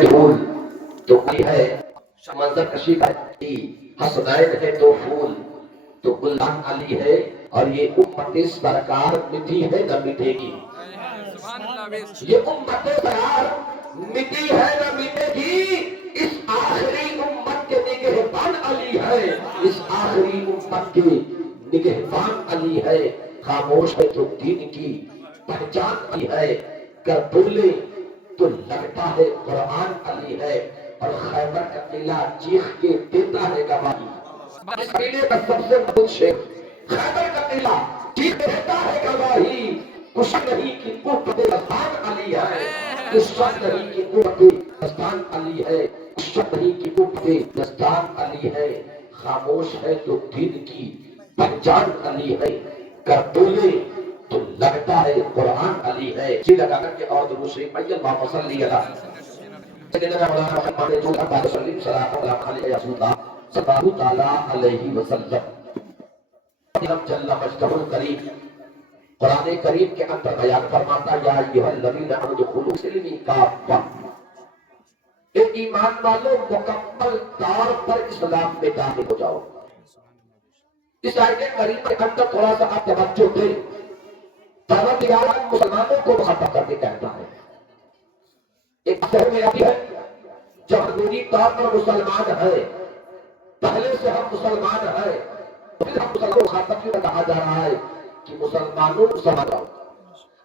پھول تو کوئی ہے منظر کشی کرتی، حسنین ہے تو پھول تو گلان علی ہے، اور یہ امت سرکار مٹی ہے نہ مٹے گی، یہ امت سرکار مٹی ہے نہ مٹے گی، اس آخری امت کے نگہبان علی ہے، اس آخری امت کے نگہبان علی ہے، خاموش ہے تو دین کی پہچان علی ہے، کر بولے تو لگتا ہے قرآن علی ہے، اور خیبر کا قلعہ چیخ کے دیتا ہے گواہی، اس قلعے کا سب سے مضبوط شعر، خیبر کا قلعہ چیخ کے دیتا ہے گواہی، کچھ نہیں کی قوت دستان علی ہے، کچھ نہیں کی قوت دستان علی ہے، کچھ نہیں کی قوت دستان علی ہے، خاموش ہے تو دین کی پہچان علی ہے، کر بولے تو لگتا ہے قرآن علی ہے، جی لگا کر کے اور درود شریف پڑھیے، اللہم صلی علی سیدنا مولانا محمد رسول اللہ صلی اللہ علیہ وسلم۔ جل مجدہ الکریم قرآن کریم کے اندر بیان فرماتا یا ایھا الذین آمنوا ادخلوا فی السلم کافہ، اے ایمان والو مکمل طور پر اسلام میں داخل ہو جاؤ۔ اس آیت کریمہ کے اندر تھوڑا سا آپ توجہ دیں، پروردگار مسلمانوں کو مخاطب کر کے کہتا ہے، ایک شہر میں ابھی ہے جب حضوری طور پر مسلمان ہے، پہلے سے ہم مسلمان ہیں، پھر ہم مسلمانوں کو خاطب کیوں کہا جا رہا ہے کہ مسلمانوں کو سمجھ آؤ۔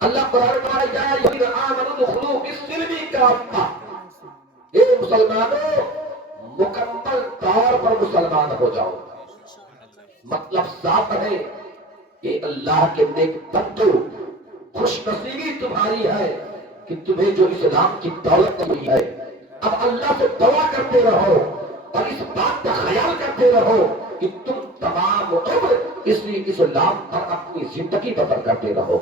اللہ قرآن میں یا ایھا الذین آمنوا ادخلوا فی السلم کافہ، اے مسلمانوں مکمل طور پر مسلمان ہو جاؤ۔ مطلب صاف ہے کہ اللہ کے نیک بندو، خوش نصیبی تمہاری ہے کہ تمہیں جو اسلام کی دولت ملی ہے، اب اللہ سے دعا کرتے رہو اور اس بات کا خیال کرتے رہو کہ تم تمام عمر اسی اسلام پر اپنی زندگی بسر کرتے رہو۔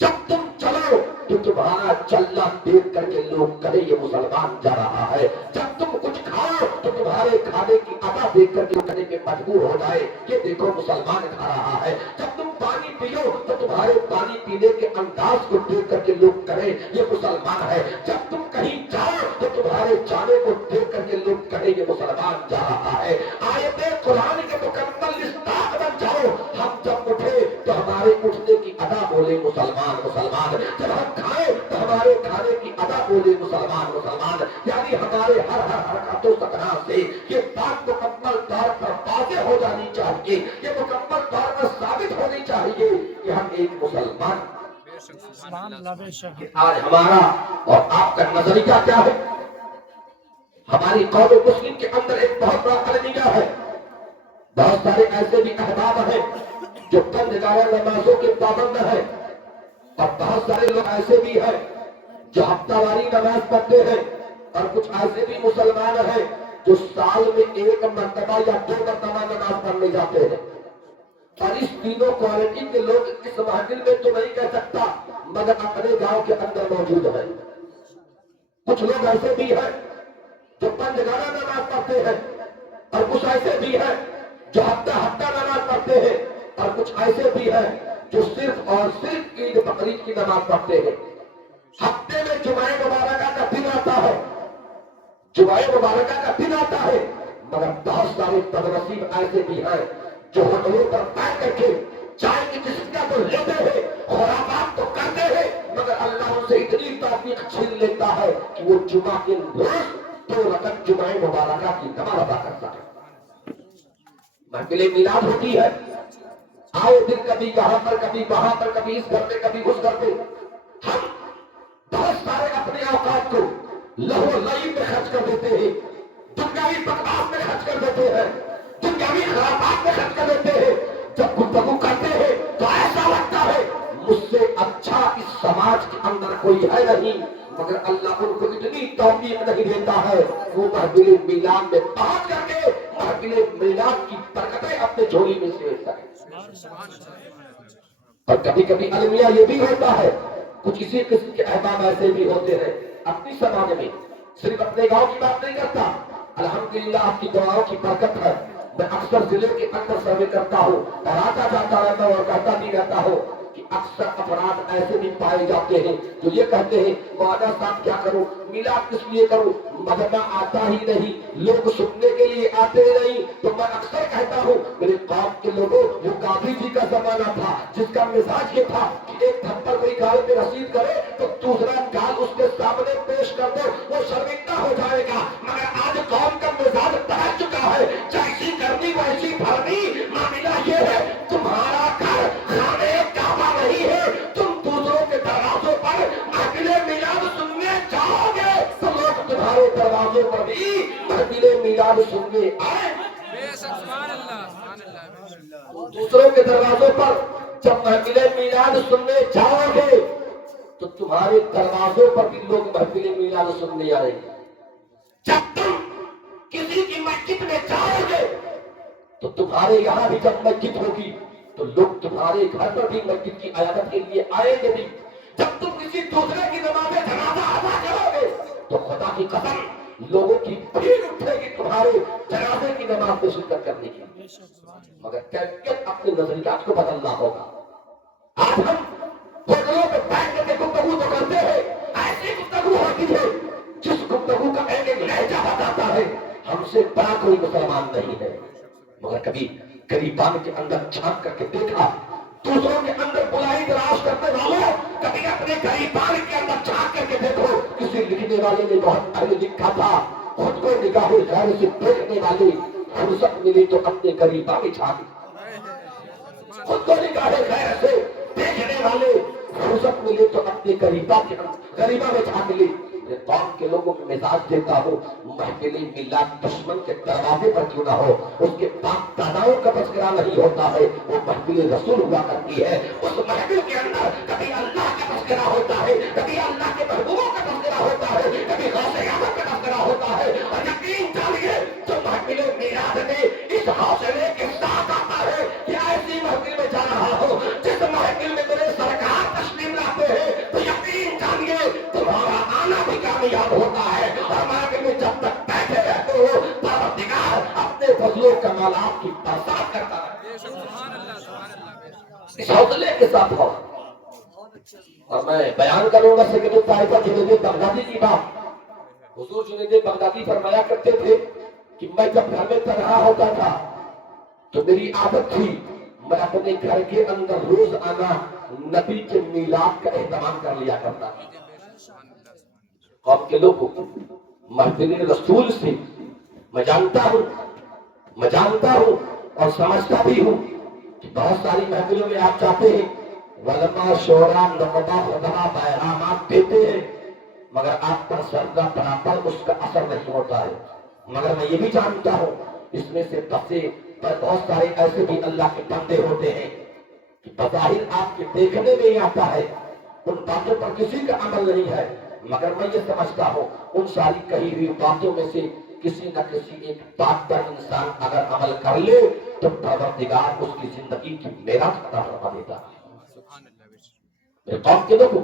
جب تم چلو تو تمہارا چلنا دیکھ کر کے لوگ کہیں یہ مسلمان جا رہا ہے، جب تم کچھ کھاؤ تو تمہارے کھانے کی ادا دیکھ کر کے کھانے پہ مجبور ہو جائے یہ دیکھو مسلمان کھا رہا ہے، جب تم پانی پیو تو تمہارے پانی پینے کے انداز کو دیکھ کر کے لوگ کہیں یہ مسلمان ہے، جب تم کہیں جاؤ تو تمہارے جانے کو دیکھ کر کے لوگ کہیں یہ مسلمان جا رہا ہے۔ آیت قرآن کے مکمل مصداق بن جاؤ، ہم جب اٹھے تو ہمارے اٹھنے کی ادا بولے مسلمان مسلمان، جب ہم کھائے تو ہمارے کھانے کی ادا بولے مسلمان مسلمان، یعنی ہمارے ہر حرکت و سکنات سے یہ بات مکمل طور پر واضح ہو جانی چاہیے، یہ مکمل طور پر ثابت ہونی چاہیے کہ ہم ایک مسلمان۔ آج ہمارا اور آپ کا نظریہ کیا ہے؟ ہماری قوم مسلم کے اندر ایک بہت بڑا المیہ ہے، بہت سارے ایسے بھی احباب ہیں جو پنجگاہ نمازوں کے پابند ہیں، اور بہت سارے لوگ ایسے بھی ہیں جو ہفتہ واری نماز پڑھتے ہیں، اور کچھ ایسے بھی مسلمان ہیں جو سال میں ایک مرتبہ یا 2 مرتبہ نماز پڑھنے جاتے ہیں، اور اس تینوں کوالٹی کے لوگ اس محفل میں تو نہیں کہہ سکتا مگر اپنے گاؤں کے اندر موجود ہیں۔ کچھ لوگ ایسے بھی ہیں جو پنجگانہ نماز پڑھتے ہیں، اور کچھ ایسے بھی ہیں جو ہفتہ ہفتہ نماز پڑھتے ہیں، اور کچھ ایسے بھی ہیں جو صرف اور صرف عید بقرعید کی نماز پڑھتے ہیں۔ ہفتے میں جمعہ مبارکہ کا دن آتا ہے، جمعہ مبارکہ کا دن آتا ہے، مگر بہت سارے بدنصیب ایسے بھی ہیں جو ہوٹلوں پر بیٹھ کر کے چائے کی چسکیاں تو لیتے ہیں، خرافات تو کرتے ہیں، مگر اللہ ان سے اتنی توفیق چھین لیتا ہے کہ وہ جمعہ کے روز 2 رکعت جمعہ مبارکہ کی نماز ادا کرتا ہے۔ محفل میلاد ہوتی ہے، آئے دن کبھی یہاں پر کبھی وہاں پر، کبھی اس گھر میں کبھی اس گھر میں، ہم بہت سارے اپنے اوقات کو لہو و لعب میں خرچ کر دیتے ہیں، دنیاوی بکواس میں خرچ کر دیتے ہیں، دنیاوی خرافات میں خرچ کر دیتے ہیں۔ جب گفتگو کرتے ہیں تو ایسا لگتا ہے مجھ سے اچھا اس سماج کے اندر کوئی ہے نہیں، مگر اللہ ان کو اتنی توفیق نہیں دیتا ہے وہ محفل میلاد میں پہنچ کر کے محفل میلاد کی برکتیں اپنے جھولی میں سمیٹ سکیں۔ اور کبھی کبھی المیہ یہ بھی ہوتا ہے، کچھ اسی قسم کے احباب ایسے بھی ہوتے ہیں اپنی سماج میں، صرف اپنے گاؤں کی بات نہیں کرتا، الحمدللہ آپ کی دعاؤں کی برکت ہے، میں اکثر ضلع کے اندر سروے کرتا ہوں اور آتا جاتا رہتا ہوں اور کہتا بھی رہتا ہوں کہ اکثر افراد ایسے بھی پائے جاتے ہیں جو یہ کہتے ہیں مولانا صاحب کیا کروں، میلاد کس لیے کروں، مجمع آتا ہی نہیں، لوگ سننے کے لیے آتے نہیں۔ تو میں اکثر کہتا ہوں میرے قوم کے لوگوں، وہ گاندھی جی کا زمانہ تھا جس کا مزاج یہ تھا کہ ایک تھپڑ کوئی گال پہ رسید کرے تو دوسرا گال اس کے سامنے پیش کر دو، وہ شرمندہ ہو جائے گا۔ مگر آج قوم کا مزاج بدل چکا ہے، جیسی کرنی ویسی بھرنی۔ معاملہ یہ ہے تمہارا گھر خانے کعبہ نہیں ہے، تم دوسروں کے دروازوں پر محفل میلاد سننے جاؤ گے تو لوگ تمہارے دروازوں پر بھی محفل میلاد سننے آئے۔ دوسروں کے دروازوں پر جب محفل میلاد سننے جاؤ گے تو تمہارے دروازوں پر بھی لوگ محفل میلاد سننے آئیں گے۔ جب تم کسی کی مسجد میں جاؤ گے تو تمہارے یہاں بھی جب مسجد ہوگی تو لوگ تمہارے گھر پر بھی مسجد کی عیادت کے لیے آئیں گے بھی۔ جب تم کسی دوسرے کی نماز جنازہ ادا کرو گے تو خدا کی قسم لوگوں کی بھیڑ اٹھے گی تمہارے جنازے کی نماز میں شرکت کرنے کی۔ مگر کیفیت اپنے نظریات کو بدلنا ہوگا۔ آج ہم ہوٹلوں پہ بیٹھ کر کے گفتگو تو کرتے ہیں، ایسی گفتگو ہوتی ہے جس گفتگو کا ایک ایک لہجہ بتاتا ہے ہم سے بڑا کوئی مسلمان نہیں ہے۔ مگر کبھی گریبان کے اندر جھانک کر کے دیکھا، دوسروں کے اندر برائی تلاش کرنے والوں، کبھی اپنے گریبان کے اندر جھانک کر کے دیکھو۔ کسی لکھنے والے نے بہت پہلے لکھا تھا، خود کو نگاہ غیر سے دیکھنے والے فرصت ملی تو اپنے گریبان میں جھانک، خود کو نگاہ غیر سے دیکھنے والے فرصت ملے تو اپنے غریبہ میں جھانک لی۔ قوم کے لوگوں کو مزاج دیتا ہوں، محفل میلاد دشمن کے دروازے پر کیوں نہ ہو، اس کے باپ داداؤں کا تذکرہ نہیں ہوتا ہے، وہ محفل رسول ہوا کرتی ہے۔ اس محفل کے اندر کبھی اللہ کا تذکرہ ہوتا ہے، کبھی اللہ کے محبوبوں کا تذکرہ ہوتا ہے، کبھی غوث اعظم کا تذکرہ ہوتا ہے۔ اور یقین جانیے جو محفل میلاد میں اس حوصلے کے ساتھ آتا ہے کہ ایسی محفل میں جا رہا ہوں جس محفل میں میرے سرکار تشریف لاتے ہیں، تو یقین جانیے تمہارا آنا بھی کامیاب ہوتا ہے۔ اور محفل میں جب تک بیٹھے رہتے ہو پروردگار اپنے فضل و کمالات کی برسات کرتا ہے۔ اس حوصلے کے ساتھ ہو۔ اور میں بیان کروں گا سید طائفہ جنید بغدادی کی بات۔ حضور جنید بغدادی فرمایا کرتے تھے کہ میں جب گھر میں تنہا ہوتا تھا تو میری عادت تھی میں اپنے گھر کے اندر روز آنا نبی کے میلاد کا اہتمام کر لیا کرتا تھا۔ قوم کے لوگوں محفل رسول سے میں جانتا ہوں اور سمجھتا بھی ہوں کہ بہت ساری محفلوں میں آپ چاہتے ہیں علماء شعراء نقبہ خطبہ پیغامات دیتے ہیں مگر آپ پر سردہ برابر اس کا اثر نہیں ہوتا ہے۔ مگر میں یہ بھی جانتا ہوں اس میں سے بہت سارے ایسے بھی اللہ کے بندے ہوتے ہیں کہ بظاہر آپ کے دیکھنے میں ہی آتا ہے ان باتوں پر کسی کا عمل نہیں ہے، مگر میں یہ سمجھتا ہوں ان ساری کہی ہوئی باتوں میں سے کسی نہ کسی ایک بات پر انسان اگر عمل کر لے تو پروردگار اس کی زندگی کی میراث عطا فرما دیتا ہے۔ میرے قوم کے لوگوں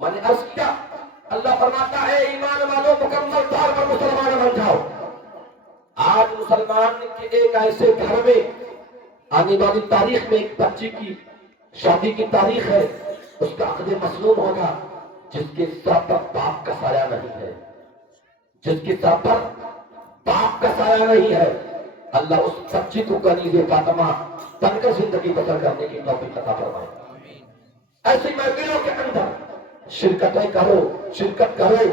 میں نے عرض کیا اللہ فرماتا ہے ایمان والوں مکمل طور پر مسلمان بن جاؤ۔ آج مسلمان کے ایک ایسے گھر میں آنے والی تاریخ میں ایک بچی کی شادی کی تاریخ ہے، اس کا عقد مسنون ہوگا جس کے سر پر باپ کا سایہ نہیں ہے، جس کے سر پر باپ کا سایہ نہیں ہے۔ اللہ اس بچی کو کنیز فاطمہ بن کر زندگی بسر کرنے کی توفیق عطا فرمائے۔ ایسی محفلوں کے اندر شرکت کرو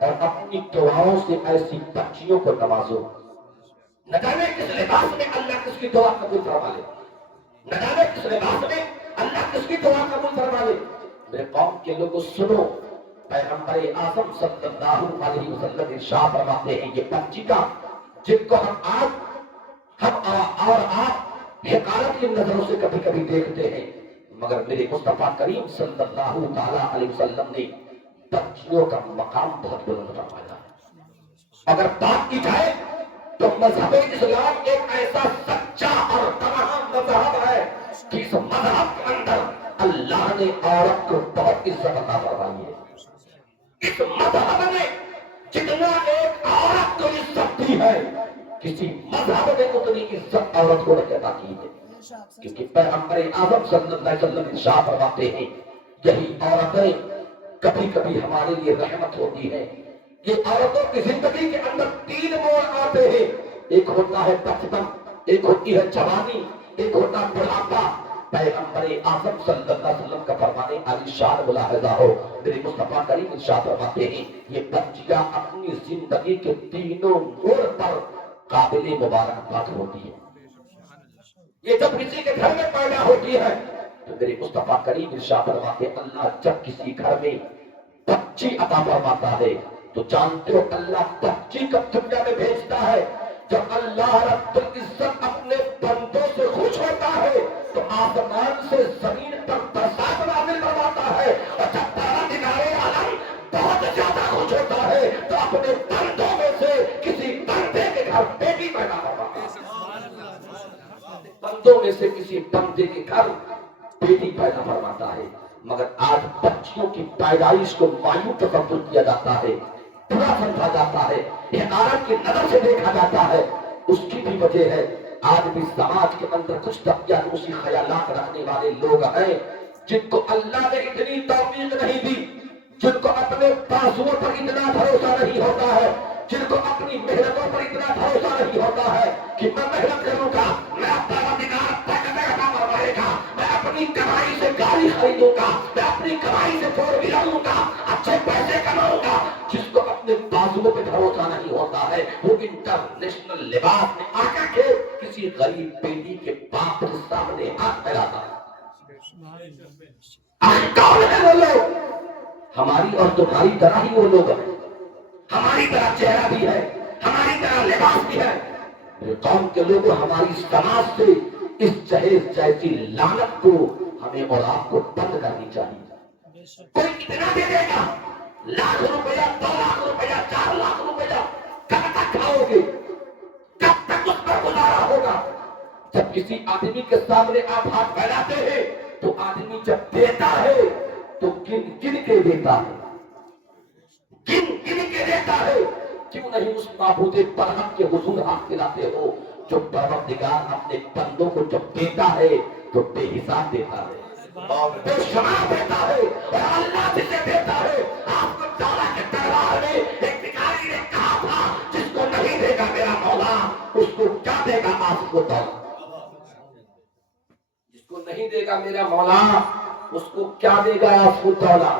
اور اپنی دعاؤں سے ایسی بچیوں کو نوازو۔ نہ جانے کس لباس میں اللہ کس کی دعا قبول فرما لے، نہ جانے کس لباس میں اللہ کس کی دعا قبول فرما لے۔ میرے قوم کے لوگوں سنو، پیغمبر اعظم صلی اللہ علیہ وسلم ارشاد فرماتے ہیں یہ بچی کا جن کو ہم اور آپ حقارت کی نظروں سے کبھی کبھی دیکھتے ہیں، مگر میرے مصطفیٰ کریم صلی اللہ تعالی علیہ وسلم نے بچیوں کا مقام بہت بلند فرمایا ہے۔ اگر بات کی جائے تو مذہب اسلام ایک ایسا سچا اور تمام مذہب ہے کہ اس مذہب کے اندر اللہ نے عورت کو بہت عزت عطا فرمائی ہے۔ اس مذہب نے جتنا ایک عورت کو عزت دی ہے کسی مذہب نے اتنی عزت عورت کو نہیں عطا کی ہے۔ کیونکہ پیغمبر اعظم صلی اللہ علیہ وسلم ارشاد فرماتے ہیں یہی عورتیں کبھی کبھی ہمارے لیے رحمت ہوتی ہے. یہ عورتوں کی زندگی کے اندر تین موڑ آتے ہیں. ایک ہوتا ہے بچپن، ایک ہوتی ہے جوانی، ایک ہوتا ہے بڑھاپا. پیغمبر اعظم صلی اللہ علیہ وسلم کا فرمانے عالی شان ملاحظہ ہو، میرے مصطفیٰ کریم ارشاد فرماتے ہیں یہ بچیاں اپنی زندگی کے تینوں موڑ پر قابل مبارکباد ہوتی ہے. یہ جب کسی کے گھر میں پیدا ہوتی ہے تو میرے مصطفیٰ کریم ارشاد فرماتے ہیں اللہ جب کسی گھر میں بچی عطا فرماتا ہے تو جانتے ہو اللہ بچی کب دنیا میں بھیجتا ہے؟ جب اللہ رب العزت اپنے بندوں سے خوش ہوتا ہے تو آسمان سے زمین پر برسات نازل کرواتا ہے، اور جب پروردگار عالم بہت زیادہ خوش ہوتا ہے تو اپنے بندوں میں سے کسی بندے کے گھر بیٹی پیدا کرواتا ہے. بندوں میں سے کسی بندے کے گھر بیٹی پیدا فرماتا ہے. مگر آج بچیوں کی پیدائش کو مایوب تصور کیا جاتا ہے، برا سمجھا جاتا ہے، حقارت کی نظر سے دیکھا جاتا ہے. اس کی بھی وجہ ہے آج بھی سماج کے اندر کچھ دقیانوسی خیالات رکھنے والے لوگ ہیں جن کو اللہ نے اتنی توفیق نہیں دی، جن کو اپنے بازوؤں پر اتنا بھروسہ نہیں ہوتا ہے، جن کو اپنی محنتوں پر اتنا بھروسہ نہیں ہوتا ہے کہ میں محنت کروں گا، میں اپنی کمائی سے گاڑی خریدوں گا، میں اپنی کمائی سے فور ویلر لوں گا، اچھے پیسے کماؤں گا. جس کو اپنے بازوؤں پہ بھروسہ نہیں ہوتا ہے وہ انٹرنیشنل لباس میں آ کر کے کسی غریب بیٹی کے باپ کے سامنے ہاتھ پھیلاتا ہے. کون ہے وہ لوگ؟ ہماری اور تمہاری طرح ہی وہ لوگ ہیں، ہماری طرح چہرہ بھی ہے، ہماری طرح لباس بھی ہے. میرے قوم کے لوگوں ہماری سماج سے اس جہیز جیسی لعنت کو ہمیں اور آپ کو بند کرنی چاہیے. کوئی کتنا دے دے گا، لاکھ روپیہ، 2 لاکھ روپیہ، 4 لاکھ روپیہ، کب تک کھاؤ گے؟ کب تک اس پر گزارا ہوگا؟ جب کسی آدمی کے سامنے آپ ہاتھ پھیلاتے ہیں تو آدمی جب دیتا ہے تو گن گن کے دیتا ہے، گن گن کے دیتا ہے. کیوں نہیں اس معبود برحق کے حضور ہاتھ پھیلاتے ہو جو پروردگار اپنے بندوں کو جب دیتا ہے تو بے حساب دیتا ہے اور بے شمار دیتا ہے، اور اللہ جسے دیتا ہے. آپ کو تعالیٰ کے دربار میں ایک بھکاری نے کہا تھا جس کو نہیں دے گا میرا مولا اس کو کیا دے گا آپ کو تعالیٰ، جس کو نہیں دے گا میرا مولا اس کو کیا دے گا آپ کو تعالیٰ.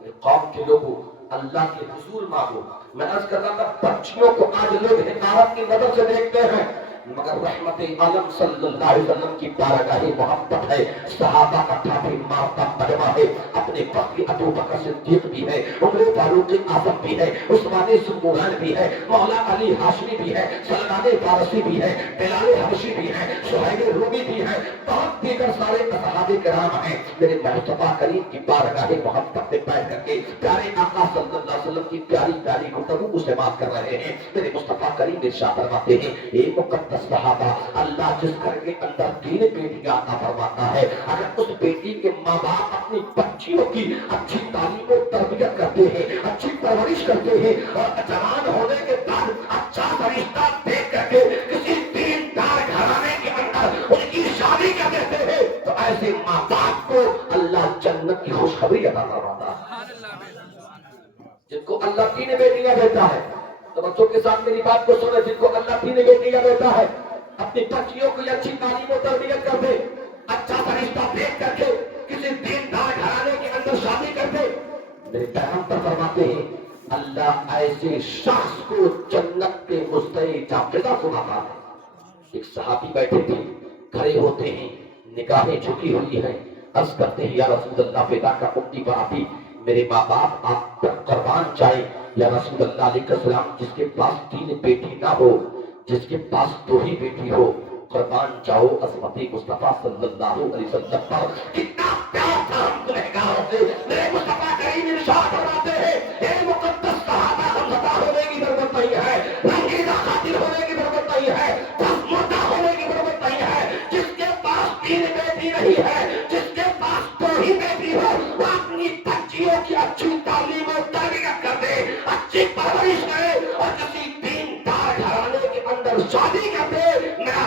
میرے قوم کے لوگوں اللہ کے حضور مانگو. میں عرض کر رہا تھا بچیوں کو آج لوگ حقارت کی نظر سے دیکھتے ہیں، مگر رحمت عالم صلی اللہ علیہ وسلم کی بارگاہ محبت ہے، صحابہ کا کافی مارتا مجمع ہے، اپنے وقت ابو بکر صدیق بھی ہے، عمر فاروق اعظم بھی ہے، عثمان ذوالنورین بھی ہے، مولا علی ہاشمی بھی ہے، سلمان فارسی بھی ہے، بلال حبشی بھی ہے، سہیل رومی بھی ہے، بہت دیگر سارے صحابہ کرام ہیں. میرے مصطفیٰ کریم کی بارگاہ محبت میں بیٹھ کر کے پیارے آقا صلی اللہ علیہ وسلم کی پیاری پیاری گفتگو سے بات کر رہے ہیں. میرے مصطفیٰ کریم ارشاد فرماتے ہیں اے مقدس صحابہ، اللہ جس گھر کے اندر 3 بیٹیاں عطا فرماتا ہے، اگر اس بیٹی کے ماں باپ اپنی بچیوں کی اچھی تعلیم و تربیت کرتے ہیں، اچھی پرورش کرتے ہیں، اور جوان ہونے کے بعد اچھا فرشتہ دیکھ کر کے کسی دیندار گھرانے کے اندر ان کی شادی کر دیتے ہیں تو ایسے ماں باپ کو اللہ جنت کی خوشخبری عطا فرماتا ہے. جن کو اللہ 3 بیٹیاں دیتا ہے تو بچوں کے ساتھ میری بات کو سنیں، جن کو اللہ 3 بیٹیاں دیتا ہے اپنی بچیوں کو اچھی تعلیم و تربیت کر دے، اچھا فرشتہ دیکھ کر کے کسی دیندار گھرانے کے اندر شادی کر دے. میرے پیغمبر فرماتے ہیں اللہ ایسے شخص کو جنت کے مستحق جائزہ سناتا ہے. ایک صحابی بیٹھے تھے، کھڑے ہوتے ہیں، نگاہیں جھکی ہوئی ہیں، عرض کرتے ہیں یا رسول اللہ فدا کا امتی و ابی، میرے ماں باپ آپ پر قربان جائے یا رسول اللہ علیہ السلام. جس کے پاس 3 بیٹی نہ ہو، جس کے پاس 2 ہی بیٹی ہو، قربان جاؤ عظمت مصطفیٰ صلی اللہ علیہ وسلم پر. کتنا پیار تھا ہم گنہگاروں سے. میرے مصطفیٰ کریم ارشاد فرماتے ہیں اے مقدس صحابہ، ہم خطا ہونے کی ضرورت نہیں ہے، رنگیلا خاطر ہونے کی ضرورت نہیں ہے، مردہ ہونے کی ضرورت نہیں ہے. جس کے پاس 3 بیٹی نہیں ہے، جس کے پاس 2 ہی بیٹی ہو، وہ اپنی بچیوں کی اچھی تعلیم و تربیت کر دے، اچھی پرورش کرے اور کسی دیندار گھرانے کے اندر شادی کر دے. میرا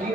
3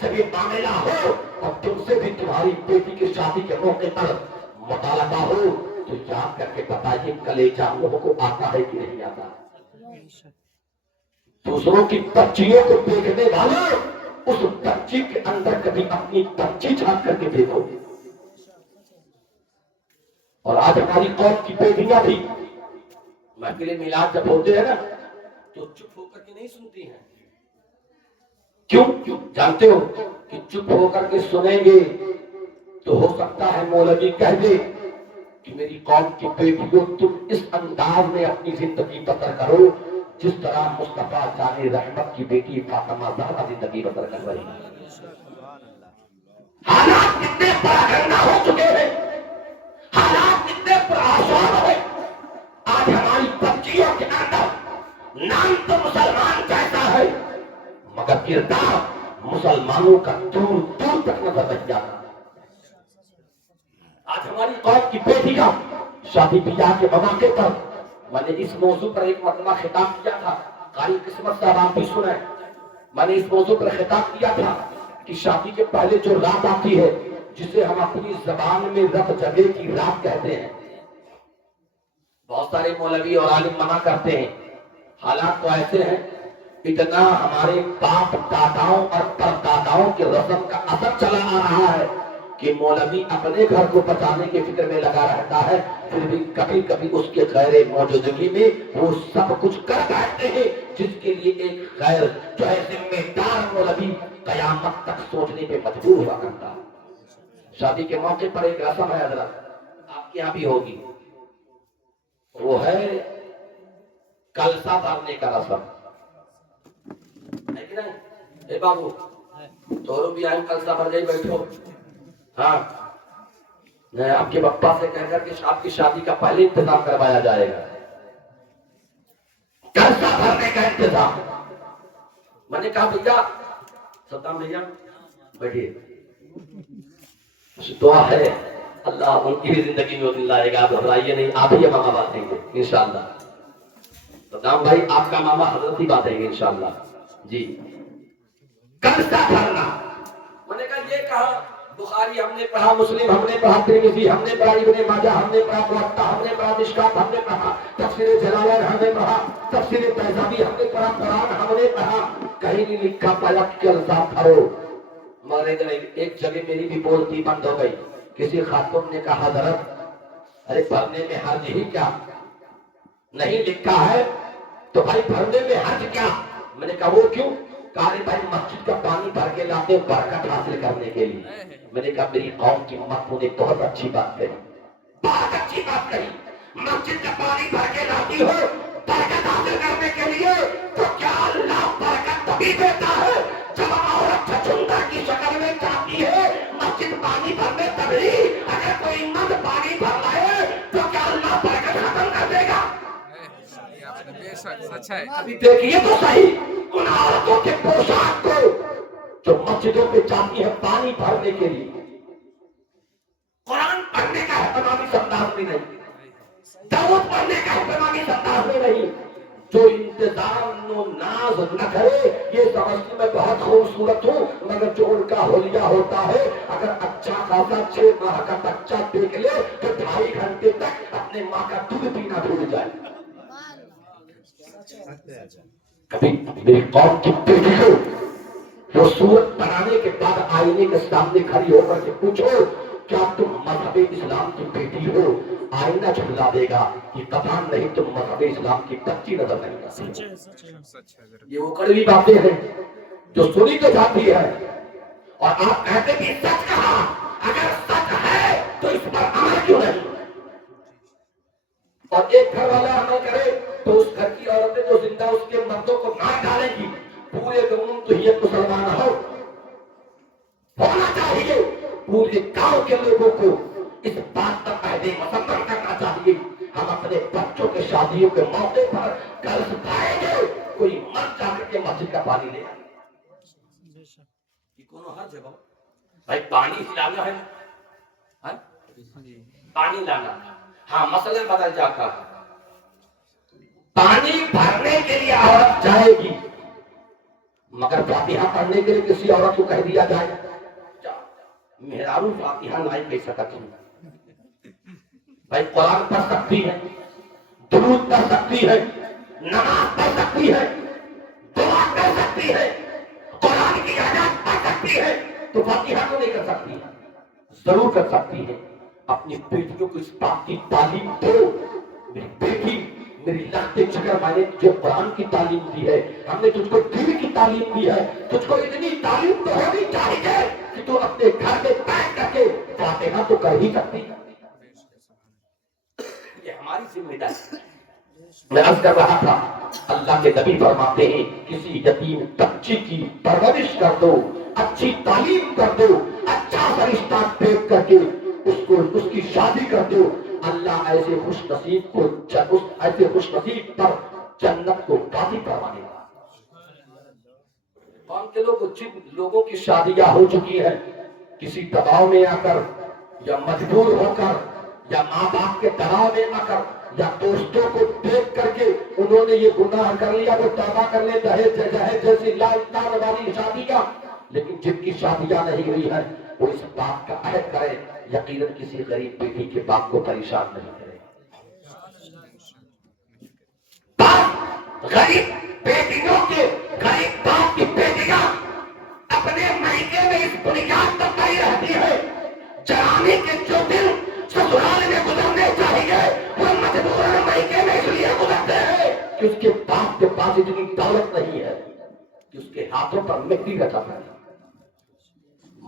جب یہ معاملہ ہو اور تم سے بھی تمہاری بیٹی کی شادی کے موقع پر مطالبہ ہو تو یاد کر کے بتائیے کلیجہ لوگوں کو آتا ہے کہ نہیں آتا؟ دوسروں کی بچیوں کو دیکھنے والوں اس بچی کے اندر کبھی اپنی بچی جھانک کر کے دیکھو. اور آج ہماری قوم کی بیٹیاں بھی محفل میلاد جب ہوتے ہیں نا تو چپ ہو کر کے نہیں سنتی ہیں. کیوں؟ جانتے ہو کہ چپ ہو کر کے سنیں گے تو ہو سکتا ہے مولوی کہہ دے کہ میری قوم کی بیٹیوں تم اس انداز میں اپنی زندگی بسر کرو جس طرح مصطفیٰ جان رحمت کی بیٹی فاطمہ زہرا زندگی بسر کر رہی ہے. حالات کتنے پراگندہ ہو چکے ہیں، حالات کتنے پرآسان ہوئے. آج ہماری بچیوں کے اندر نام تو مسلمان کہتا ہے مگر کردار مسلمانوں کا دور دور تک نظر نہیں آتا. آج ہماری قوم کی بیٹیاں شادی بیاہ کے مواقع پر، میں نے اس موضوع پر ایک مرتبہ خطاب کیا تھا، قاری قسمت صاحب آپ بھی سنیں. میں نے اس موضوع پر خطاب کیا تھا کہ شادی کے پہلے جو رات آتی ہے جسے ہم اپنی زبان میں رب جگہ کی رات کہتے ہیں، بہت سارے مولوی اور عالم منع کرتے ہیں. حالات تو ایسے ہیں، اتنا ہمارے باپ داداؤں اور پرداداؤں کے رسم کا اثر چلا آ رہا ہے کہ مولوی اپنے گھر کو بچانے کے فکر میں لگا رہتا ہے، پھر بھی کبھی کبھی اس کے غیر موجودگی میں وہ سب کچھ کر بیٹھتے ہیں جس کے لیے ایک غیر جو ہے ذمہ دار مولوی قیامت تک سوچنے پہ مجبور ہوا کرتا ہے. شادی کے موقع پر ایک رسم ہے حضرت، آپ کے یہاں بھی ہوگی، وہ ہے کلسا بھرنے کا رسم ہے کہ نہیں؟ اے بابو تو بھی آئیں کلسا بھر جائے بیٹھو. ہاں میں آپ کے پپا سے کہہ کر کہ آپ کی شادی کا پہلے انتظام کروایا جائے گا، کلسا بھرنے کا انتظام. میں نے کہا بھیا صدام بھیا بیٹھیے، دعا ہے اللہ ان کی بھی زندگی میں دل لائے گا. آپ گھبرائیے نہیں، آپ ہی ماما باتیں گے انشاءاللہ. صدام بھائی آپ کا ماما حضرت ہی باتیں گے انشاءاللہ. جی کلسا بھرنا، میں نے کہا یہ کہا بخاری ہم نے پڑھا، مسلم ہم نے پڑھا، ترمذی ہم نے پڑھا، ابن ماجہ ہم نے پڑھا، موطا ہم نے پڑھا، مشکات ہم نے پڑھا، تفسیر جلالین ہم نے پڑھا، تفسیر بیضاوی ہم نے پڑھا، قرآن ہم نے پڑھا، کہیں نہیں لکھا پایا کلسا بھرو. مگر ایک جگہ میری بھی بولتی بند ہو گئی. کسی خاتون نے کہا حضرت ارے بھرنے میں حرج ہی کیا، نہیں لکھا ہے تو بھائی بھرنے میں حرج کیا. میں نے کہا وہ کیوں؟ کہا بھائی مسجد کا پانی بھر کے لاتے برکت حاصل کرنے کے لیے. میں نے کہا میری قوم کی امت نے بہت اچھی بات کہی، بہت اچھی بات کہی. مسجد کا پانی بھر کے لاتی ہو برکت حاصل کرنے کے لیے تو کیا اللہ برکت تبھی دیتا ہے جب عورت چھچندر کی شکل میں جاتی ہے مسجد پانی بھرنے تبھی. اگر کوئی مرد پانی بھر لائے تو کیا اللہ برکت ختم کر دے گا؟ ابھی دیکھیے تو صحیح ان عورتوں کے پوشاک کو جو مسجدوں پہ جاتی ہے پانی بھرنے کے لیے. قرآن پڑھنے کا اہتمامی انداز میں نہیں، دعوت پڑھنے کا اہتمامی انداز میں نہیں. جو انتظام و ناز نہ کرے یہ سمجھنے میں بہت خوبصورت ہوں، مگر جو ان کا حلیہ ہوتا ہے اگر اچھا خاصا 6 ماہ کا بچہ دیکھ لے تو 2.5 گھنٹے تک اپنے ماں کا دودھ پینا بھول جائے. کبھی میری قوم کی بیٹی کو وہ صورت بنانے کے بعد آئینے کے سامنے کھڑی ہو کر کے پوچھو کیا تم مذہب اسلام کی بیٹی ہو؟ آئینہ جھلا دے گا کہ قطعاً نہیں، تم مذہب اسلام کی بچی نظر نہیں آتی. یہ وہ کڑوی باتیں ہیں جو سنی تو جاتی ہے اور آپ کہتے کہ سچ کہا. اگر سچ ہے تو اس پر عمل کیوں نہیں؟ اور ایک گھر والا عمل کرے تو اس گھر کی عورتیں جو زندہ اس کے مردوں کو مار ڈالے گی. پورے گاؤں تو یہ مسلمان ہونا چاہیے، پورے گاؤں کے لوگوں کو اس بات کا عہد مسلم کرنا چاہیے ہم اپنے بچوں کے شادیوں کے موقع پر قرض پائیں گے کوئی مرد جا کر کے مسجد کا پانی لے. یہ کونوں ہر جگہ بھائی پانی لانا ہے، پانی لانا. ہاں مسئلہ بدل جاتا ہے. پانی بھرنے کے لیے عورت جائے گی مگر فاتحہ پڑھنے کے لیے کسی عورت کو کہہ دیا جائے مہرارو فاتحہ نہیں کہہ سکتی، بھائی قرآن پڑھ سکتی ہے، درود پڑھ سکتی ہے، نماز پڑھ سکتی ہے، دعا کر سکتی ہے، قرآن کی آیات پڑھ سکتی ہے، تو فاتحہ کو نہیں کر سکتی ہے؟ ضرور کر سکتی ہے۔ اپنی بیٹیوں کو اس بات کی تعلیم دو، میری بیٹی میری لخت جگر میں نے جو قرآن کی تعلیم دی ہے، ہم نے تجھ کو دین کی تعلیم دی ہے، تجھ کو اتنی تعلیم تو ہونی چاہیے کہ تو اپنے گھر میں بیٹھ کر کے فاتحہ تو کر ہی سکتی ہے۔ یہ ہماری ذمہ داری ہے۔ میں عرض کر رہا تھا اللہ کے نبی فرماتے ہیں کسی یتیم بچی کی پرورش کر دو، اچھی تعلیم کر دو، اچھا فرشتہ دیکھ کر کے اس کی شادی کر دو، اللہ ایسے خوش نصیب پر جنت کو قاضی کروانے گا۔ قوم کے لوگ جن لوگوں کی شادیاں ہو چکی ہیں کسی دباؤ میں آ کر یا مجبور ہو کر یا ماں باپ کے دباؤ میں آ کر یا دوستوں کو دیکھ کر کے انہوں نے یہ گناہ کر لیا تو توبہ کر لے، دہیج جیسی لاجواب والی شادیاں، لیکن جن کی شادیاں نہیں ہوئی ہیں وہ اس بات کا عہد کرے یقیناً کسی غریب بیٹی کے باپ کو پریشان نہیں کرے۔ غریب بیٹیوں کے غریب باپ کی بیٹیاں اپنے مائکے میں اس بنیاد پر پڑی رہتی ہے جوانی کے جو دن سسرال میں گزرنے چاہیے وہ مجبوراً مائکے میں اس لیے گزرتے ہیں کہ اس کے باپ کے پاس اتنی دولت نہیں ہے کہ اس کے ہاتھوں پر مہندی رکھا ہے۔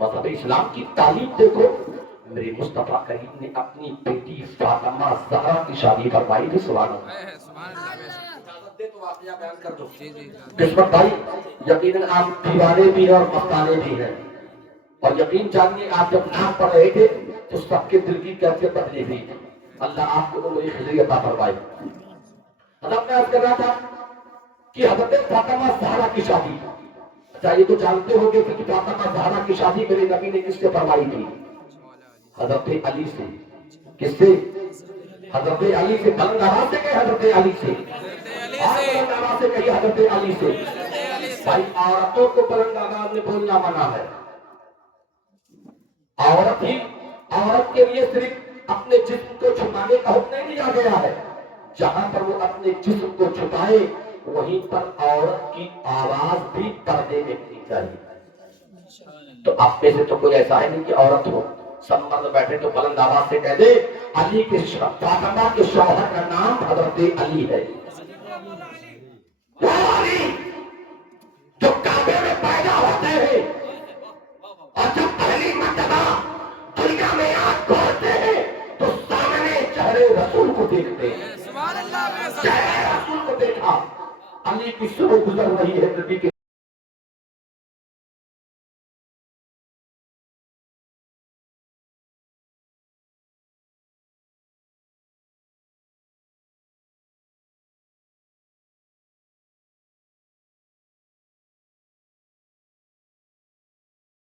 مذہب اسلام کی تعلیم دیکھو، میرے مصطفیٰ کریم نے اپنی بیٹی فاطمہ زہرا کی شادی فرمائی تھی۔ سبحان اللہ۔ اجازت دے تو واقعہ بیان کر دو۔ قسمت بھائی یقیناً آپ دیوانے بھی ہیں اور مستانے بھی ہیں، اور یقین جانیے آپ جب نام پڑھ رہے تھے تو سب کے دل کی کیفیت بدلی ہوئی تھی۔ اللہ آپ کو عمر خضری عطا فرمائے۔ حضرت میں عرض کر رہا تھا کہ حضرت فاطمہ زہرا کی شادی، اچھا یہ تو جانتے ہو گے کہ فاطمہ زہرا کی شادی میرے نبی نے کس سے فرمائی تھی؟ حضرت علی سے۔ کس سے؟ حضرت علی سے۔ بلند آواز سے کہے حضرت علی سے، بلند آواز سے کہیے حضرت علی سے۔ بھائی عورتوں کو بلند آواز میں بولنا منع ہے۔ عورت کے لیے صرف اپنے جسم کو چھپانے کا حکم نہیں دیا گیا ہے، جہاں پر وہ اپنے جسم کو چھپائے وہیں پر عورت کی آواز بھی پردے میں ہونی چاہیے۔ تو آپ میں سے تو کوئی ایسا ہے نہیں کہ عورت ہو، سب مرد بیٹھے تو بلند آواز سے کہہ دے علی کے فاطمہ کے شوہر کا نام حضرت علی ہے۔